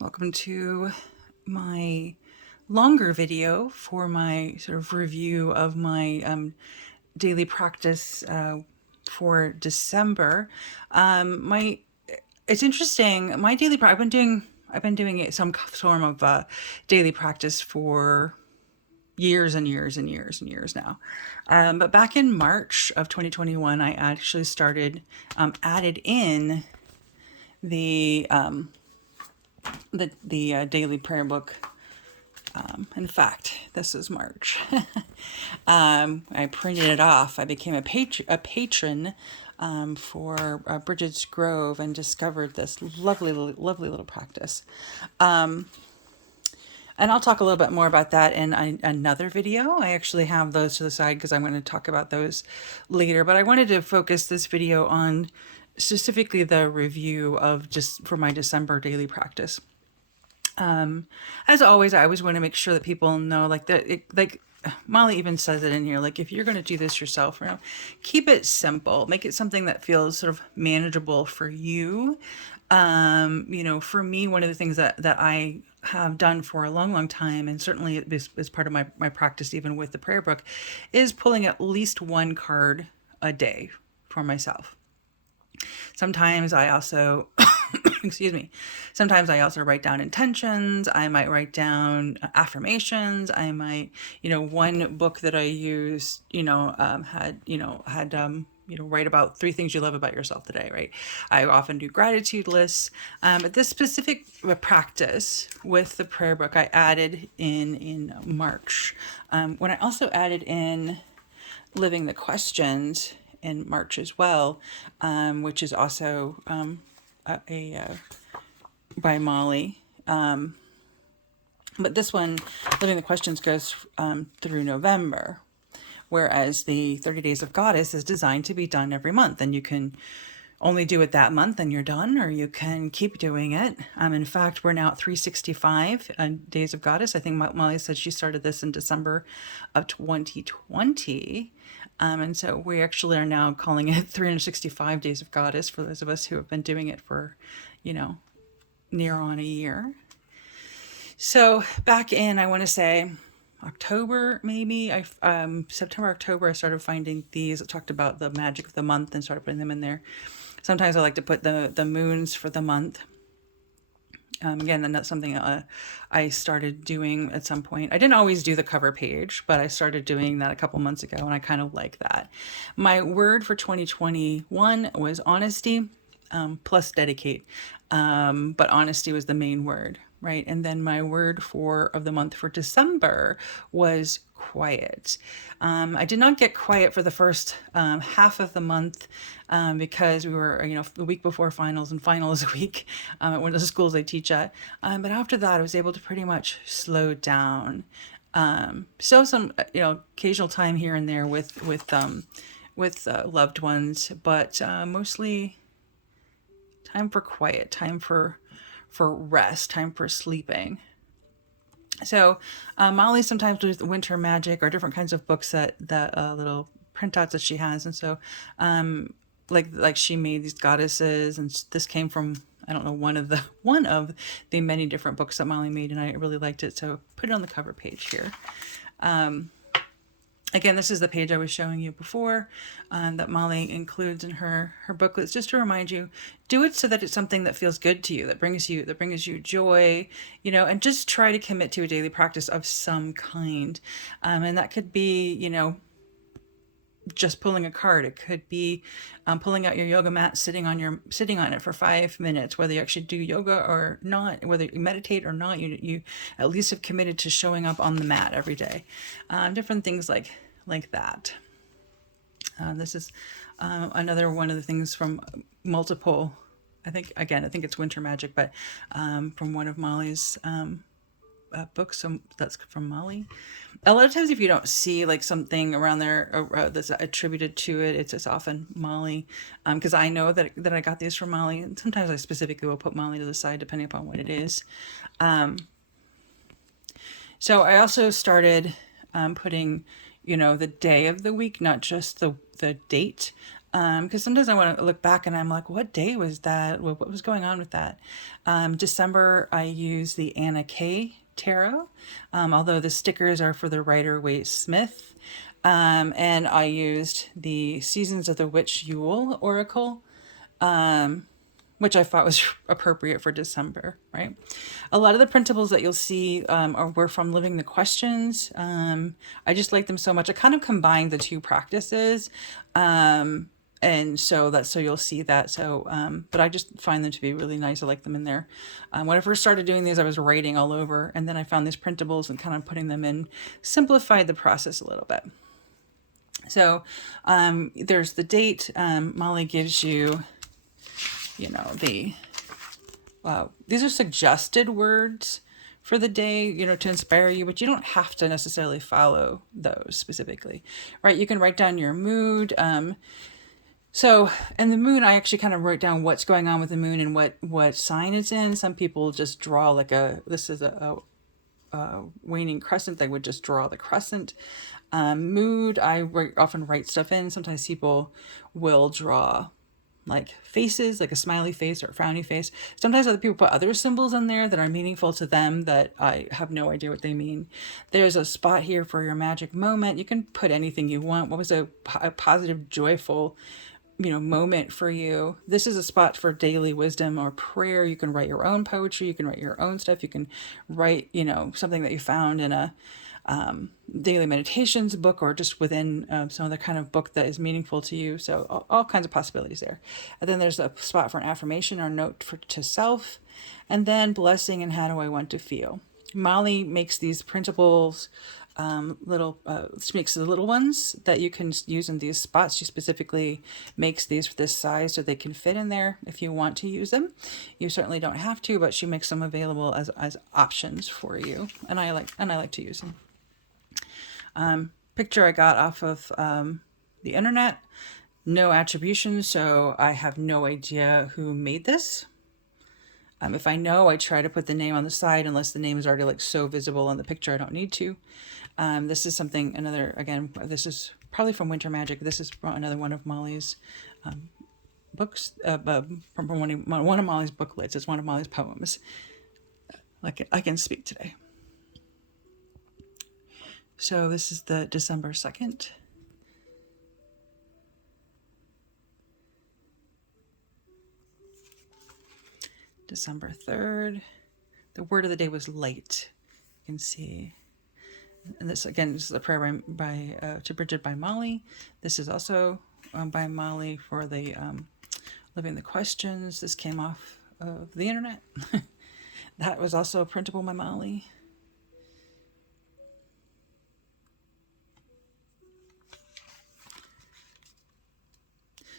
Welcome to my longer video for my sort of review of my daily practice for December. My It's interesting. My daily I've been doing some form of daily practice for years and years and years and years now. But back in March of 2021, I actually started added in the daily prayer book. In fact, this is March. I printed it off. I became a patron for Bridget's Grove and discovered this lovely little practice. And I'll talk a little bit more about that in another video. I actually have those to the side because I'm going to talk about those later. But I wanted to focus this video on specifically the review of just for my December daily practice. As always, I always want to make sure that people know, like Molly even says it in here, like if you're going to do this yourself, keep it simple, make it something that feels sort of manageable for you. For me, one of the things that I have done for a long time, and certainly is part of my practice, even with the prayer book, is pulling at least one card a day for myself. Sometimes I also, excuse me, sometimes I also write down intentions. I might write down affirmations. I might, one book that I used, had write about 3 things you love about yourself today, right? I often do gratitude lists. But this specific practice with the prayer book, I added in March. When I also added in living the questions in March as well, which is also by Molly. But this one, living the questions, goes through November, whereas the 30 Days of Goddess is designed to be done every month, and you can only do it that month and you're done, or you can keep doing it. In fact, we're now at 365 Days of Goddess. I think Molly said she started this in December of 2020. And so we actually are now calling it 365 Days of Goddess for those of us who have been doing it for, near on a year. So back in, I want to say October, maybe, September, October, I started finding these. I talked about the magic of the month and started putting them in there. Sometimes I like to put the moons for the month. Again, and that's something I started doing at some point. I didn't always do the cover page, but I started doing that a couple months ago, and I kind of like that. My word for 2021 was honesty, plus dedicate. But honesty was the main word, right? And then my word of the month for December was quiet. I did not get quiet for the first half of the month because we were, the week before finals, and finals week at one of the schools I teach at. But after that, I was able to pretty much slow down. So some, occasional time here and there with loved ones, but mostly time for quiet, time for rest, time for sleeping. So Molly sometimes does winter magic or different kinds of books that little printouts that she has, and so like she made these goddesses, and this came from, I don't know, one of the many different books that Molly made, and I really liked it, so put it on the cover page here. Again, this is the page I was showing you before that Molly includes in her booklets, just to remind you, do it so that it's something that feels good to you, that brings you joy, and just try to commit to a daily practice of some kind. And that could be, just pulling a card. It could be pulling out your yoga mat, sitting on it for 5 minutes, whether you actually do yoga or not, whether you meditate or not, you at least have committed to showing up on the mat every day. Different things like that. This is another one of the things from multiple, I think it's Winter Magic, but from one of Molly's books. So that's from Molly. A lot of times if you don't see like something around there that's attributed to it, it's often Molly, because I know that I got these from Molly, and sometimes I specifically will put Molly to the side depending upon what it is. So I also started putting, the day of the week, not just the date. Because sometimes I want to look back and I'm like, what day was that? What was going on with that? December, I use the Anna Kay Tarot, although the stickers are for the Rider-Waite Smith. And I used the Seasons of the Witch Yule Oracle, which I thought was appropriate for December, right? A lot of the printables that you'll see were from Living the Questions. I just like them so much. I kind of combined the two practices. And so you'll see that. So, but I just find them to be really nice. I like them in there. When I first started doing these, I was writing all over, and then I found these printables and kind of putting them in, simplified the process a little bit. So, there's the date. Molly gives you, these are suggested words for the day, to inspire you, but you don't have to necessarily follow those specifically, right? You can write down your mood. So, and the moon, I actually kind of wrote down what's going on with the moon and what sign it's in. Some people just draw this is a waning crescent. They would just draw the crescent. Mood, I often write stuff in. Sometimes people will draw like faces, like a smiley face or a frowny face. Sometimes other people put other symbols in there that are meaningful to them that I have no idea what they mean. There's a spot here for your magic moment. You can put anything you want. What was a positive, joyful, moment for you? This is a spot for daily wisdom or prayer. You can write your own poetry. You can write your own stuff. You can write, something that you found in a daily meditations book or just within some other kind of book that is meaningful to you. So all kinds of possibilities there. And then there's a spot for an affirmation or note to self, and then blessing and how do I want to feel. Molly makes these printables, she makes the little ones that you can use in these spots. She specifically makes these for this size so they can fit in there if you want to use them. You certainly don't have to, but she makes them available as options for you. And I like to use them. Picture I got off of the internet, no attribution, so I have no idea who made this. If I know, I try to put the name on the side unless the name is already so visible on the picture I don't need to. This is this is probably from Winter Magic. This is another one of Molly's books, from one of Molly's booklets. It's one of Molly's poems. I can speak today. So this is the December 2nd. December 3rd. The word of the day was light. You can see. And this is a prayer to Bridget by Molly. This is also by Molly for the Living the Questions. This came off of the internet. That was also printable by Molly.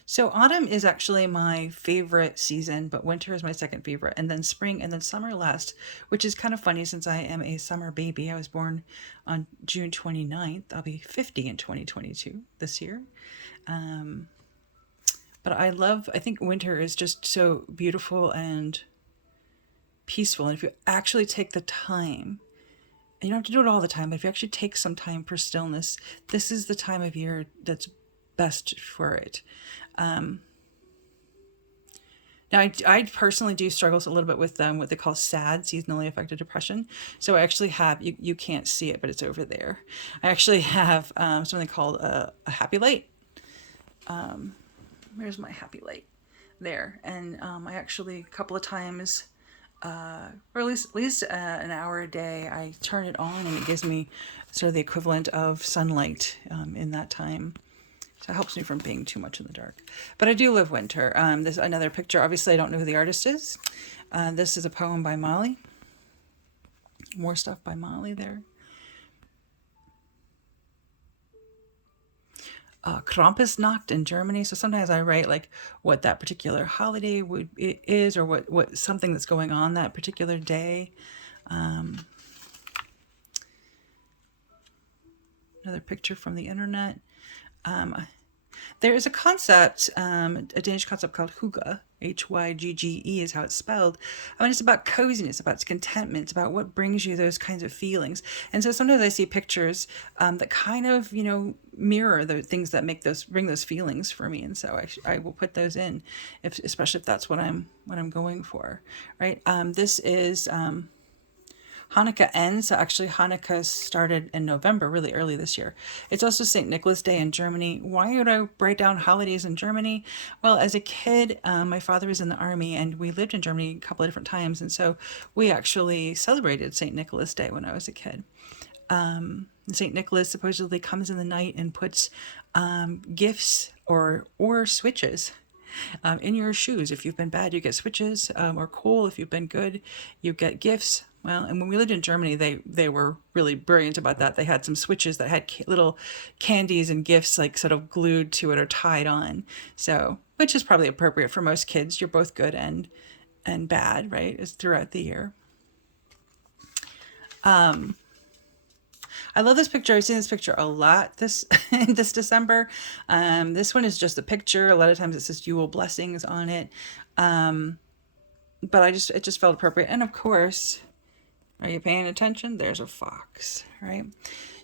So autumn is actually my favorite season, but winter is my second favorite, and then spring and then summer last, which is kind of funny since I am a summer baby. I was born on June 29th. I'll be 50 in 2022 this year. But I think winter is just so beautiful and peaceful. And if you actually take the time, and you don't have to do it all the time, but if you actually take some time for stillness, this is the time of year that's best for it. Now, I personally do struggle a little bit with what they call SAD, seasonally affected depression. So I actually have, you can't see it, but it's over there. I actually have something called a happy light. Where's my happy light? There. And I actually, a couple of times, or at least an hour a day, I turn it on and it gives me sort of the equivalent of sunlight in that time. So it helps me from being too much in the dark. But I do love winter. This is another picture. Obviously, I don't know who the artist is. This is a poem by Molly. More stuff by Molly there. Krampusnacht in Germany. So sometimes I write what that particular holiday is, or what something that's going on that particular day. Another picture from the internet. There is a concept, a Danish concept called hygge, Hygge is how it's spelled. I mean, it's about coziness, about contentment, it's about what brings you those kinds of feelings. And so sometimes I see pictures that kind of, mirror the things that bring those feelings for me. And so I will put those in, especially if that's what I'm going for, right? This is Hanukkah ends. So actually Hanukkah started in November, really early this year. It's also St. Nicholas Day in Germany. Why would I write down holidays in Germany? Well, as a kid, my father was in the army and we lived in Germany a couple of different times. And so we actually celebrated St. Nicholas Day when I was a kid. St. Nicholas supposedly comes in the night and puts gifts or switches in your shoes. If you've been bad, you get switches, or cool. If you've been good, you get gifts. Well, and when we lived in Germany, they were really brilliant about that. They had some switches that had little candies and gifts like sort of glued to it or tied on. So, which is probably appropriate for most kids. You're both good and bad, right? Is throughout the year. I love this picture. I've seen this picture a lot this December. This one is just a picture. A lot of times it says Yule blessings on it. But it just felt appropriate. And of course, are you paying attention? There's a fox, right?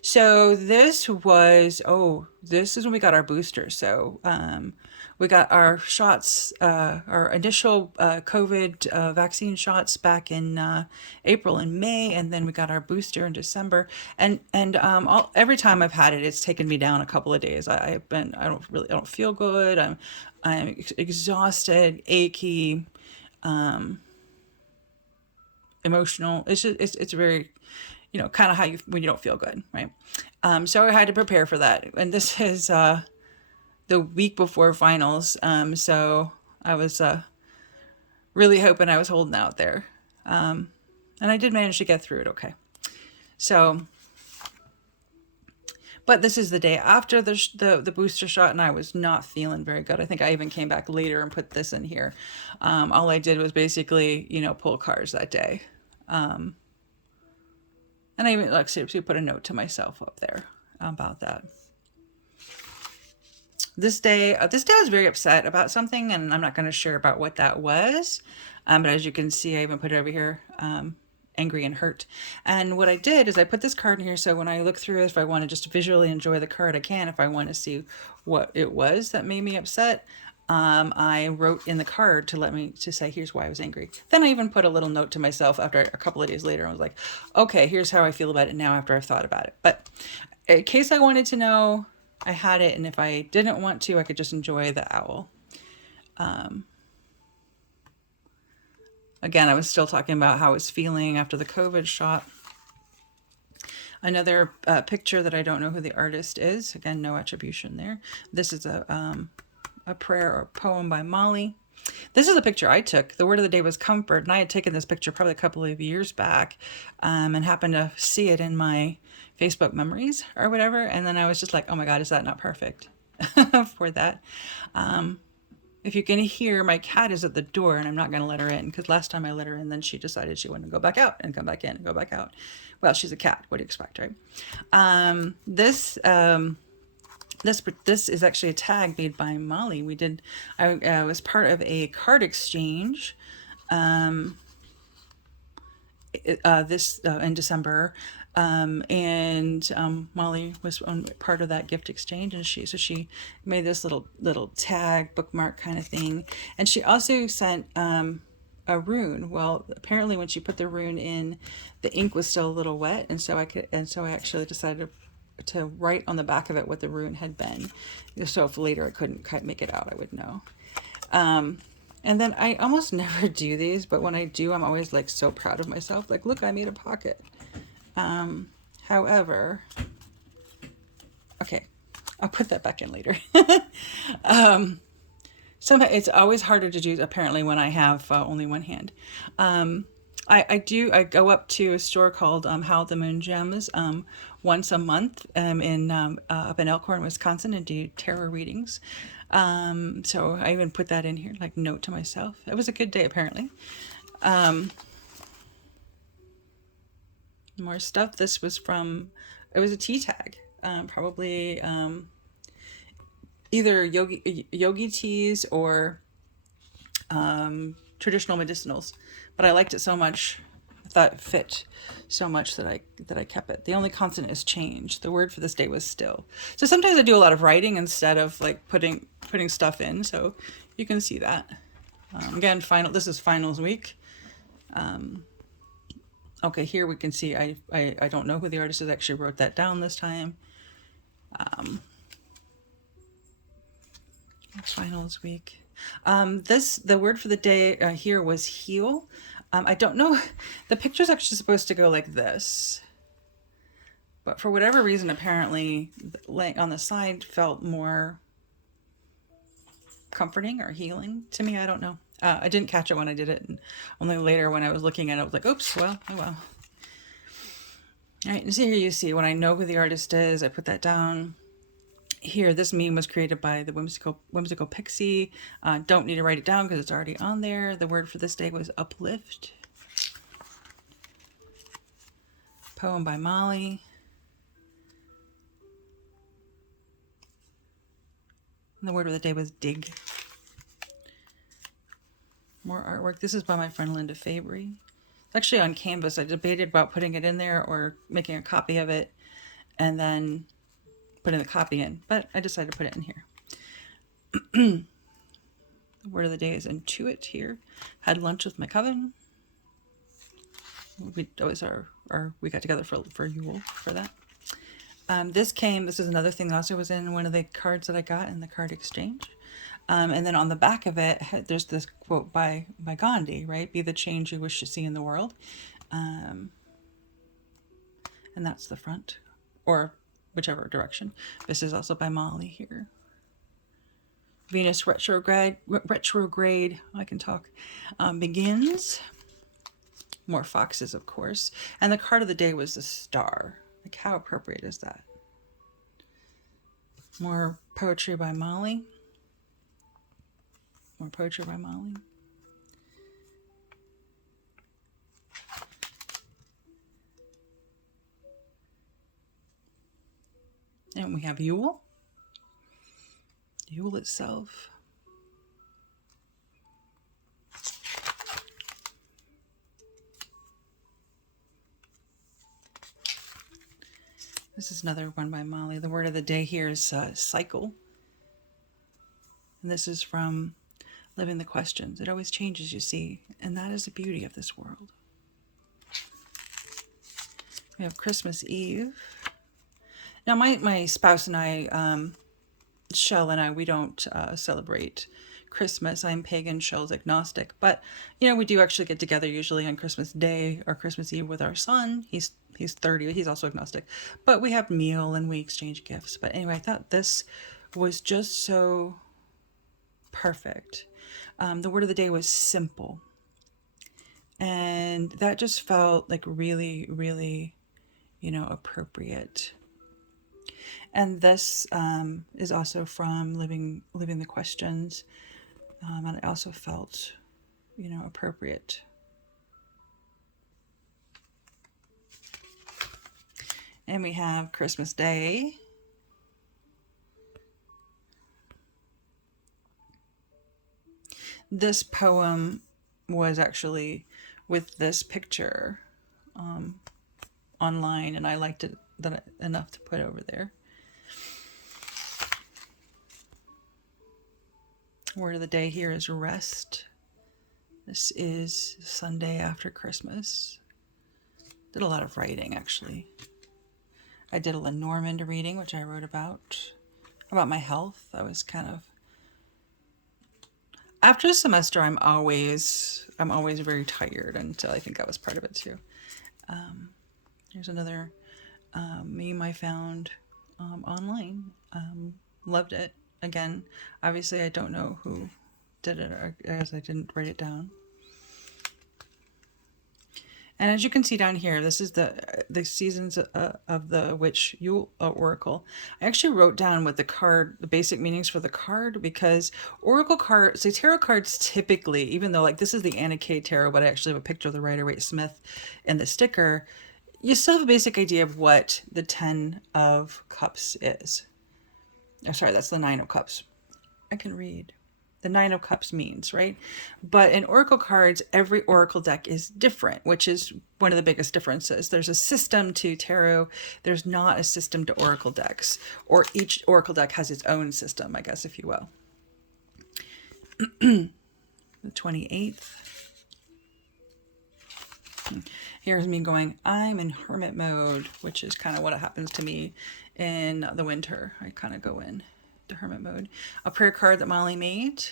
So this is when we got our booster. So we got our shots, our initial COVID vaccine shots back in April and May, and then we got our booster in December. And every time I've had it, it's taken me down a couple of days. I don't feel good. I'm exhausted, achy, emotional. It's very, kind of how when you don't feel good, right? So I had to prepare for that, and this is the week before finals. So I was really hoping I was holding out there, and I did manage to get through it okay. So, but this is the day after the booster shot, and I was not feeling very good. I think I even came back later and put this in here. All I did was basically, pull cards that day. And I even seriously put a note to myself up there about that. This day I was very upset about something, and I'm not going to share about what that was. But as you can see, I even put it over here, angry and hurt. And what I did is I put this card in here, so when I look through it, if I want to just visually enjoy the card, I can. If I want to see what it was that made me upset, I wrote in the card to say, here's why I was angry. Then I even put a little note to myself after a couple of days later. I was like, okay, here's how I feel about it now after I've thought about it. But in case I wanted to know, I had it. And if I didn't want to, I could just enjoy the owl. Again, I was still talking about how I was feeling after the COVID shot. Another picture that I don't know who the artist is. Again, no attribution there. This is a prayer or poem by Molly. This is a picture I took. The word of the day was comfort. And I had taken this picture probably a couple of years back and happened to see it in my Facebook memories or whatever. And then I was just like, oh my God, is that not perfect for that? If you can hear, my cat is at the door and I'm not going to let her in because last time I let her in, then she decided she wanted to go back out and come back in and go back out. Well, she's a cat. What do you expect, right? This is actually a tag made by Molly. I was part of a card exchange this in December, and Molly was part of that gift exchange, and she made this little tag bookmark kind of thing, and she also sent a rune. Well, apparently when she put the rune in, the ink was still a little wet, and so I actually decided to write on the back of it what the rune had been. So if later I couldn't quite make it out, I would know. And then I almost never do these, but when I do, I'm always like so proud of myself. Like, look, I made a pocket. However, okay, I'll put that back in later. Somehow it's always harder to do apparently when I have only one hand. I go up to a store called How the Moon Gems once a month up in Elkhorn, Wisconsin, and do tarot readings. So I even put that in here, like note to myself. It was a good day apparently. More stuff. This was it was a tea tag, probably either yogi teas or traditional medicinals, but I liked it so much. I thought it fit so much that I kept it. The only constant is change. The word for this day was still. So sometimes I do a lot of writing instead of like putting stuff in. So you can see that. Again, this is finals week. Okay, here we can see I don't know who the artist is. Actually wrote that down this time. Finals week. The word for the day here was heal. I don't know. The picture's actually supposed to go like this, but for whatever reason, apparently, laying on the side felt more comforting or healing to me. I don't know. I didn't catch it when I did it, and only later when I was looking at it, I was like, "Oops, well, oh well." All right, and so here you see when I know who the artist is, I put that down. Here, this meme was created by the Whimsical Pixie. Don't need to write it down because it's already on there. The word for this day was uplift. Poem by Molly. And the word of the day was dig. More artwork. This is by my friend Linda Fabry. It's actually on Canvas. I debated about putting it in there or making a copy of it and then putting the copy in, but I decided to put it in here. The word of the day is intuit here. Had lunch with my coven. We always we got together for Yule for that. This is another thing that also was in one of the cards that I got in the card exchange. And then on the back of it, there's this quote by Gandhi, right? Be the change you wish to see in the world. And that's the front, or whichever direction. This is also by Molly here. Venus retrograde, I can talk, begins. More foxes, of course. And the card of the day was the star. Like, how appropriate is that? More poetry by Molly. More poetry by Molly. And we have Yule. Yule itself. This is another one by Molly. The word of the day here is cycle. And this is from Living the Questions. It always changes, you see. And that is the beauty of this world. We have Christmas Eve. Now, my spouse and I, Shell and I, we don't celebrate Christmas. I'm pagan, Shell's agnostic. But, we do actually get together usually on Christmas Day or Christmas Eve with our son. He's 30, he's also agnostic. But we have meal and we exchange gifts. But anyway, I thought this was just so perfect. The word of the day was simple. And that just felt like really, really, appropriate. And this is also from Living the Questions. And it also felt, appropriate. And we have Christmas Day. This poem was actually with this picture online, and I liked it enough to put over there. Word of the day here is rest. This is Sunday after Christmas. Did a lot of writing, actually. I did a Lenormand reading, which I wrote about my health. I was kind of, after a semester, I'm always very tired, and so I think that was part of it too. Here's another meme I found online. Loved it. Again, obviously I don't know who did it, as I didn't write it down. And as you can see down here, this is the seasons of the Witch Yule Oracle. I actually wrote down what the basic meanings for the card, because Oracle cards, tarot cards typically, even though like this is the Anna Kay Tarot, but I actually have a picture of the Rider-Waite Smith in the sticker, you still have a basic idea of what the 10 of Cups is. Oh, sorry, that's the Nine of Cups. I can read. The Nine of Cups means, right? But in Oracle cards, every Oracle deck is different, which is one of the biggest differences. There's a system to tarot. There's not a system to Oracle decks, or each Oracle deck has its own system, I guess, if you will. The 28th. Here's me going, I'm in hermit mode, which is kind of what happens to me in the winter. I kind of go in to hermit mode. A prayer card that Molly made.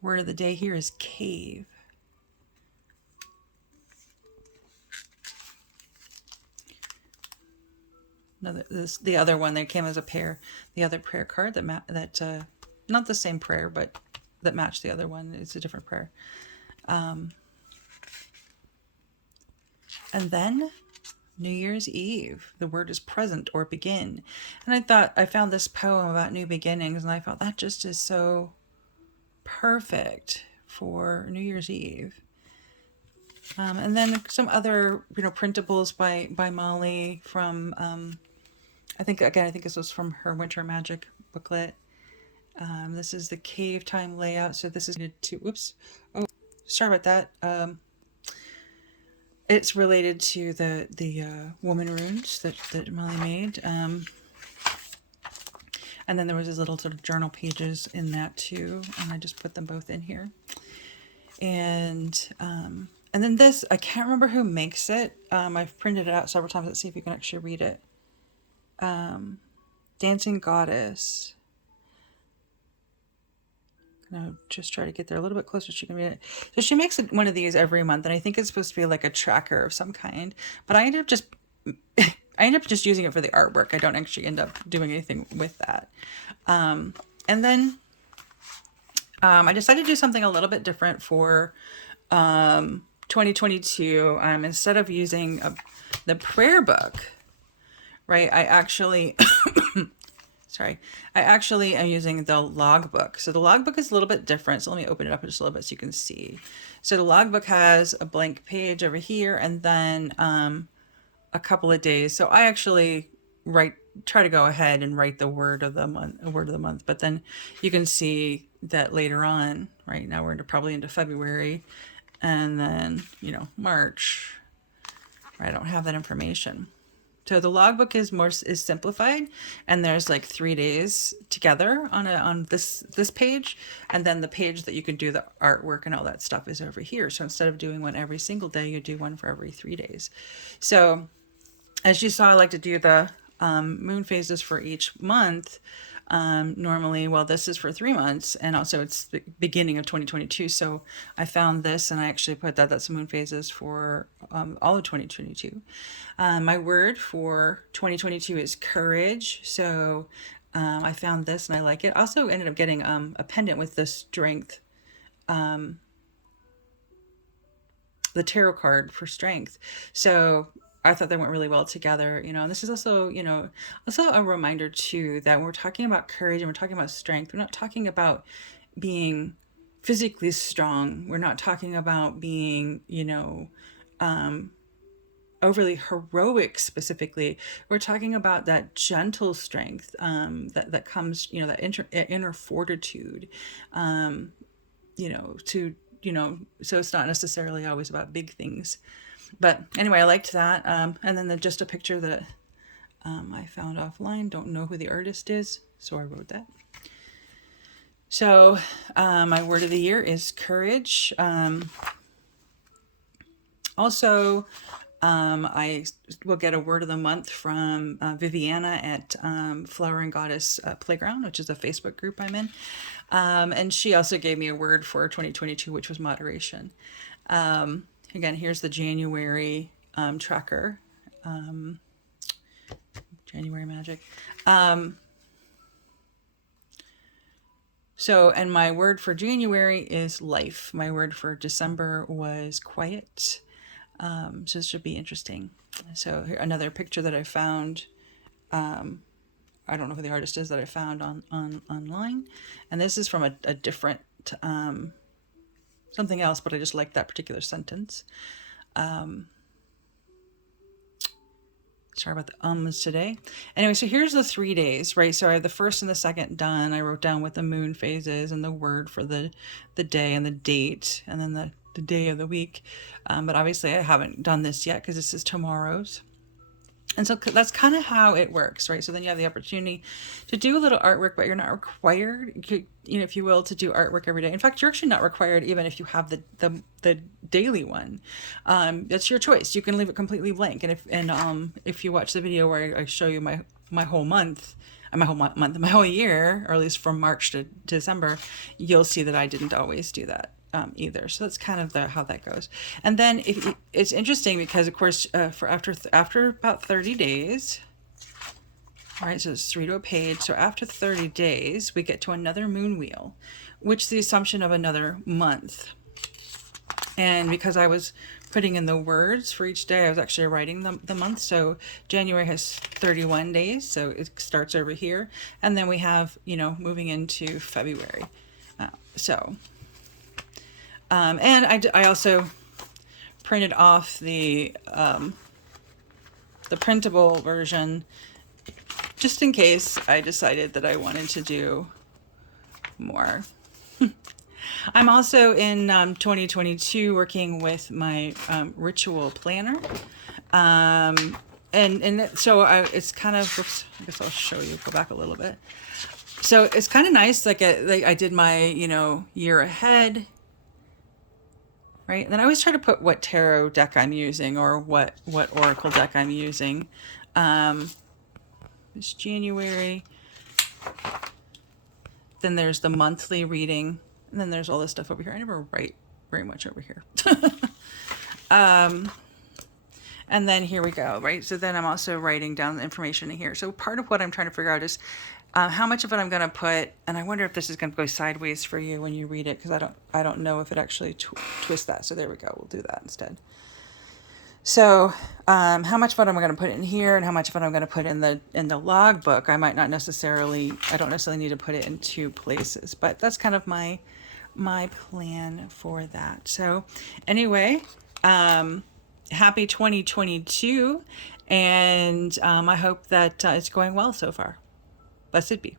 Word of the day here is cave. The other one, they came as a pair. The other prayer card that not the same prayer, but that matched the other one. It's a different prayer. And then New Year's Eve, the word is present or begin. And I found this poem about new beginnings, and I thought that just is so perfect for New Year's Eve. And then some other, printables by Molly from, I think this was from her Winter Magic booklet. This is the cave time layout. So this is sorry about that. It's related to the woman runes that Molly made. And then there was these little sort of journal pages in that too. And I just put them both in here. And then this, I can't remember who makes it. I've printed it out several times. Let's see if you can actually read it. Dancing Goddess. I'll just try to get there a little bit closer so she can read it. So she makes one of these every month, and I think it's supposed to be like a tracker of some kind. But I end up just using it for the artwork. I don't actually end up doing anything with that. And then I decided to do something a little bit different for 2022. Instead of using the prayer book, right? I actually am using the logbook. So the logbook is a little bit different. So let me open it up just a little bit so you can see. So the logbook has a blank page over here, and then a couple of days. So I actually try to go ahead and write the word of the month. But then you can see that later on, right now we're probably into February, and then March. I don't have that information. So the logbook is simplified, and there's like 3 days together on this page, and then the page that you can do the artwork and all that stuff is over here. So instead of doing one every single day, you do one for every 3 days. So as you saw, I like to do the moon phases for each month. Normally, well, this is for 3 months, and also it's the beginning of 2022. So I found this, and I actually put that's moon phases for all of 2022. My word for 2022 is courage. So I found this, and I like it. Also ended up getting a pendant with the strength, the tarot card for strength. So I thought they went really well together, and this is also, also a reminder too, that when we're talking about courage and we're talking about strength, we're not talking about being physically strong. We're not talking about being, overly heroic specifically. We're talking about that gentle strength, that comes, that inner fortitude, so it's not necessarily always about big things. But anyway, I liked that. And then just a picture that I found offline. Don't know who the artist is, so I wrote that. So my word of the year is courage. Also, I will get a word of the month from Viviana at Flower and Goddess Playground, which is a Facebook group I'm in. And she also gave me a word for 2022, which was moderation. Again, here's the January tracker, January magic. And my word for January is life. My word for December was quiet. So this should be interesting. So here, another picture that I found. I don't know who the artist is that I found online. And this is from a different something else, but I just like that particular sentence. Sorry about the ums today. Anyway, so here's the 3 days, right? So I have the first and the second done. I wrote down what the moon phases and the word for the day and the date, and then the day of the week. But obviously I haven't done this yet because this is tomorrow's. And so that's kind of how it works, right? So then you have the opportunity to do a little artwork, but you're not required, if you will, to do artwork every day. In fact, you're actually not required even if you have the daily one. That's your choice. You can leave it completely blank. And if you watch the video where I show you my whole month, my whole year, or at least from March to December, you'll see that I didn't always do that. Either. So that's kind of how that goes. And then it's interesting because, of course, for after about 30 days, all right, so it's 3 to a page. So after 30 days, we get to another moon wheel, which is the assumption of another month. And because I was putting in the words for each day, I was actually writing the month. So January has 31 days, so it starts over here. And then we have, moving into February. And I also printed off the printable version just in case I decided that I wanted to do more. I'm also in 2022 working with my ritual planner. So it's kind of, oops, I guess I'll show you, go back a little bit. So it's kind of nice, like I did my, year ahead. Right? And then I always try to put what tarot deck I'm using or what oracle deck I'm using. It's January. Then there's the monthly reading. And then there's all this stuff over here. I never write very much over here. And then here we go, right? So then I'm also writing down the information in here. So part of what I'm trying to figure out is how much of it I'm going to put, and I wonder if this is going to go sideways for you when you read it, because I don't know if it actually twists that. So there we go. We'll do that instead. So how much of it I'm going to put in here, and how much of it I'm going to put in the log book. I don't necessarily need to put it in 2 places, but that's kind of my plan for that. So anyway, happy 2022, and I hope that it's going well so far. Blessed be.